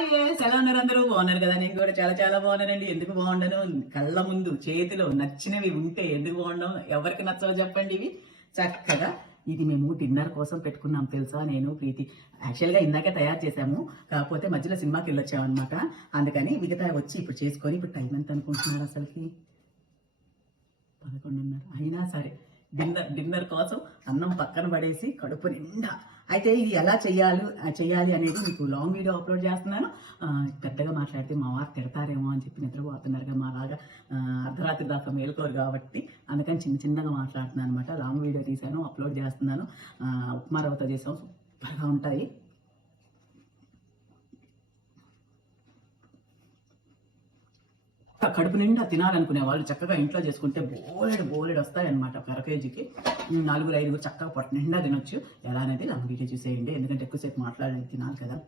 Hi yes ఎలా ఉన్నారు అందరూ? బాగున్నారు కదా? నేను కూడా చాలా చాలా బాగున్నానండి. ఎందుకు బాగుండను? కళ్ళ ముందు చేతిలో నచ్చినవి ఉంటే ఎందుకు బాగుండవు? ఎవరికి నచ్చవో చెప్పండి ఇవి. చక్కగా ఇది మేము డిన్నర్ కోసం పెట్టుకున్నాం తెలుసా? నేను ప్రీతి. యాక్చువల్గా ఇందాకే తయారు చేశాము. కాకపోతే మధ్యలో సినిమాకి వెళ్ళొచ్చాం అనమాట అందుకని మిగతా వచ్చి ఇప్పుడు చేసుకొని ఇప్పుడు టైం ఎంత అనుకుంటున్నారు అసలుకి? పదకొండున్నర. అయినా సరే డిన్నర్ డిన్నర్ కోసం అన్నం పక్కన పడేసి కడుపు నిండా అయితే ఇది ఎలా చేయాలి చేయాలి అనేది మీకు లాంగ్ వీడియో అప్లోడ్ చేస్తున్నాను. పెద్దగా మాట్లాడితే మా వారు తిడతారేమో అని చెప్పి నిద్రపోతున్నారు మా లాగా అర్ధరాత్రి దాకా మేలుకోరు కాబట్టి అందుకని చిన్న చిన్నగా మాట్లాడుతున్నాను అనమాట లాంగ్ వీడియో తీశాను అప్లోడ్ చేస్తున్నాను. ఉప్మా రవ్వతో చేసాం సూపర్గా ఉంటాయి. కడుపు నిండా తినాలనుకునే వాళ్ళు చక్కగా ఇంట్లో చేసుకుంటే బోలెడు బోలెడు వస్తాయన్నమాట ఒక కేజీకి. నలుగురు ఐదుగురు చక్కగా పొట్ట నిండా తినొచ్చు. ఎలా అనేది లాంగ్ చూసేయండి. ఎందుకంటే ఎక్కువసేపు మాట్లాడాలి తినాలి కదా.